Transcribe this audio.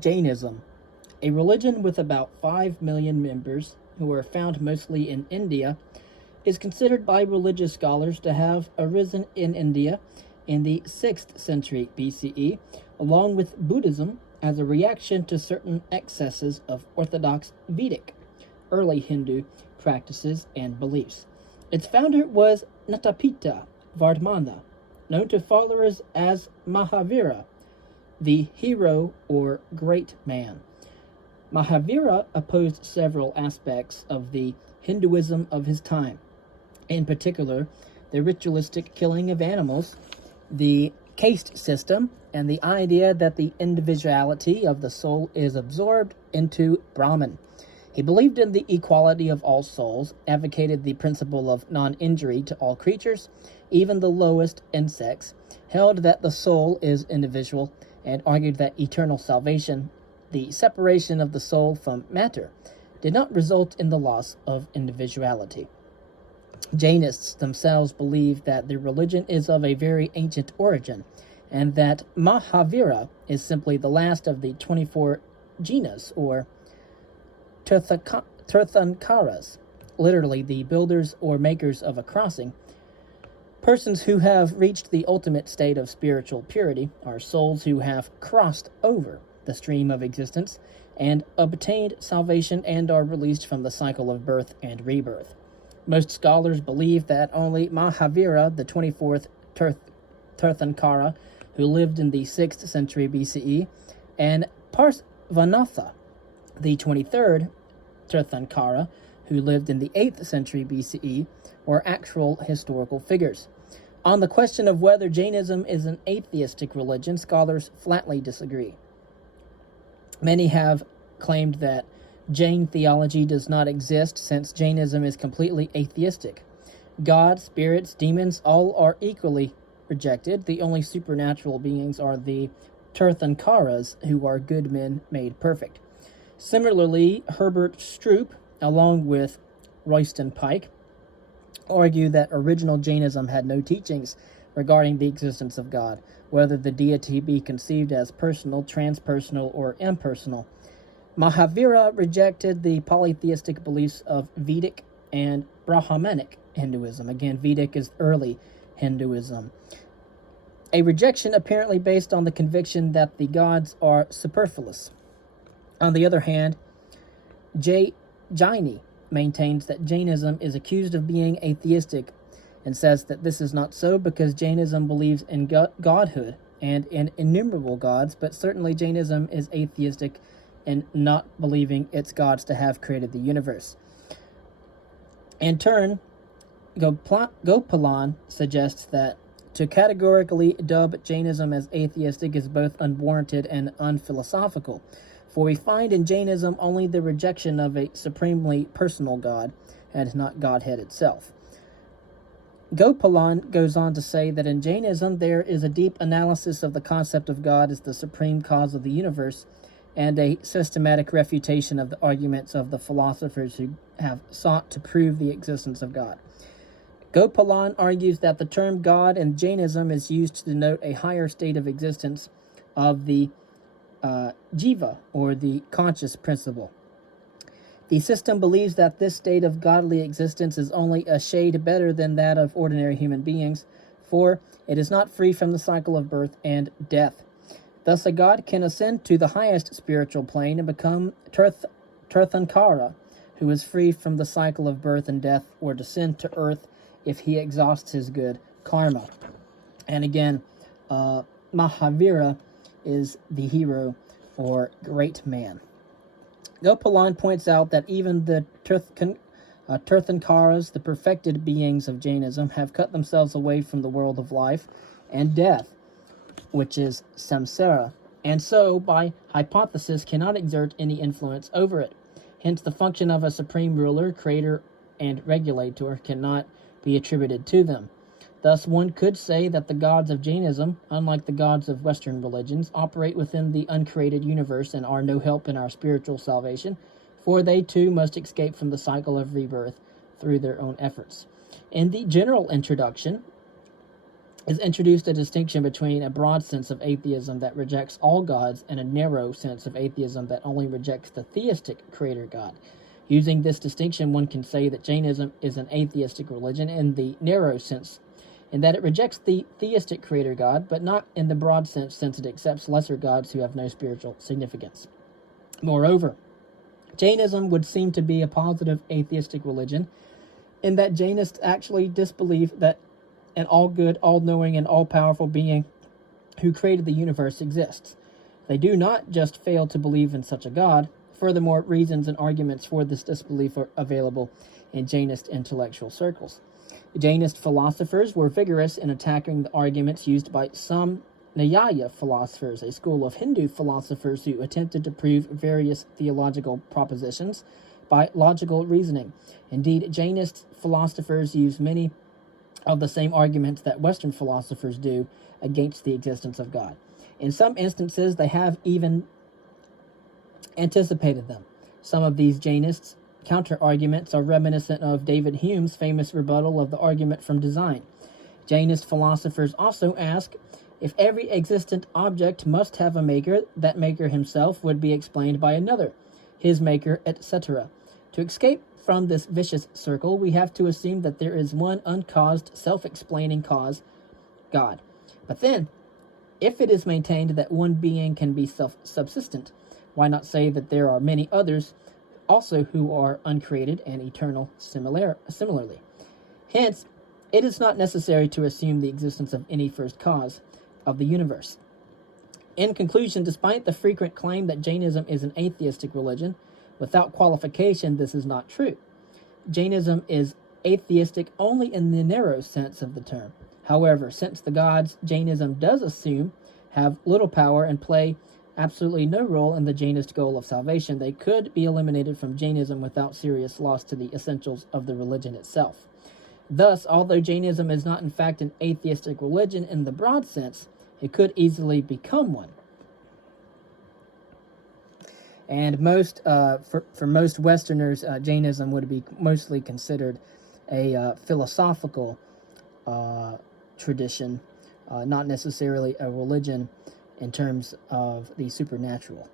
Jainism, a religion with about 5 million members who are found mostly in India, is considered by religious scholars to have arisen in India in the 6th century BCE, along with Buddhism, as a reaction to certain excesses of orthodox Vedic, early Hindu practices and beliefs. Its founder was Natapita Vardhmana, known to followers as Mahavira, the hero or great man. Mahavira opposed several aspects of the Hinduism of his time, in particular the ritualistic killing of animals, the caste system, and the idea that the individuality of the soul is absorbed into Brahman. He believed in the equality of all souls, advocated the principle of non-injury to all creatures, even the lowest insects, held that the soul is individual, and argued that eternal salvation, the separation of the soul from matter, did not result in the loss of individuality. Jainists themselves believe that the religion is of a very ancient origin, and that Mahavira is simply the last of the 24 Jinas, or Tirthankaras, literally the builders or makers of a crossing. Persons who have reached the ultimate state of spiritual purity are souls who have crossed over the stream of existence and obtained salvation and are released from the cycle of birth and rebirth. Most scholars believe that only Mahavira, the 24th Tirthankara, who lived in the 6th century BCE, and Parsvanatha, the 23rd Tirthankara, who lived in the 8th century BCE, were actual historical figures. On the question of whether Jainism is an atheistic religion, scholars flatly disagree. Many have claimed that Jain theology does not exist, since Jainism is completely atheistic. God, spirits, demons, all are equally rejected. The only supernatural beings are the Tirthankaras, who are good men made perfect. Similarly, Herbert Stroop, along with Royston Pike, argue that original Jainism had no teachings regarding the existence of God, whether the deity be conceived as personal, transpersonal, or impersonal. Mahavira rejected the polytheistic beliefs of Vedic and Brahmanic Hinduism. Again, Vedic is early Hinduism. A rejection apparently based on the conviction that the gods are superfluous. On the other hand, Jaini maintains that Jainism is accused of being atheistic and says that this is not so because Jainism believes in godhood and in innumerable gods, but certainly Jainism is atheistic in not believing its gods to have created the universe. In turn, Gopalan suggests that to categorically dub Jainism as atheistic is both unwarranted and unphilosophical, for we find in Jainism only the rejection of a supremely personal God, and not Godhead itself. Gopalan goes on to say that in Jainism there is a deep analysis of the concept of God as the supreme cause of the universe, and a systematic refutation of the arguments of the philosophers who have sought to prove the existence of God. Gopalan argues that the term God in Jainism is used to denote a higher state of existence of the jiva, or the conscious principle. The system believes that this state of godly existence is only a shade better than that of ordinary human beings, for it is not free from the cycle of birth and death. Thus, a god can ascend to the highest spiritual plane and become Tirthankara, who is free from the cycle of birth and death, or descend to earth if he exhausts his good karma. And again, Mahavira is the hero or great man. Gopalan points out that even the Tirthankaras, the perfected beings of Jainism, have cut themselves away from the world of life and death, which is samsara, and so, by hypothesis, cannot exert any influence over it. Hence, the function of a supreme ruler, creator, and regulator cannot be attributed to them. Thus, one could say that the gods of Jainism, unlike the gods of Western religions, operate within the uncreated universe and are no help in our spiritual salvation, for they too must escape from the cycle of rebirth through their own efforts. In the general introduction, is introduced a distinction between a broad sense of atheism that rejects all gods and a narrow sense of atheism that only rejects the theistic creator God. Using this distinction, one can say that Jainism is an atheistic religion in the narrow sense, in that it rejects the theistic creator God, but not in the broad sense, since it accepts lesser gods who have no spiritual significance. Moreover, Jainism would seem to be a positive atheistic religion, in that Jainists actually disbelieve that an all-good, all-knowing, and all-powerful being who created the universe exists. They do not just fail to believe in such a God. Furthermore, reasons and arguments for this disbelief are available in Jainist intellectual circles. Jainist philosophers were vigorous in attacking the arguments used by some Nyaya philosophers, a school of Hindu philosophers who attempted to prove various theological propositions by logical reasoning. Indeed, Jainist philosophers use many of the same arguments that Western philosophers do against the existence of God. In some instances, they have even anticipated them. Some of these Jainists' counter-arguments are reminiscent of David Hume's famous rebuttal of the argument from design. Jainist philosophers also ask, if every existent object must have a maker, that maker himself would be explained by another, his maker, etc. To escape from this vicious circle, we have to assume that there is one uncaused, self-explaining cause, God. But then, if it is maintained that one being can be self-subsistent, why not say that there are many others also who are uncreated and eternal similarly? Hence, it is not necessary to assume the existence of any first cause of the universe. In conclusion, despite the frequent claim that Jainism is an atheistic religion, without qualification, this is not true. Jainism is atheistic only in the narrow sense of the term. However, since the gods Jainism does assume have little power and play absolutely no role in the Jainist goal of salvation, they could be eliminated from Jainism without serious loss to the essentials of the religion itself. Thus, although Jainism is not in fact an atheistic religion in the broad sense, it could easily become one. And for most Westerners, Jainism would be mostly considered a philosophical tradition, not necessarily a religion in terms of the supernatural.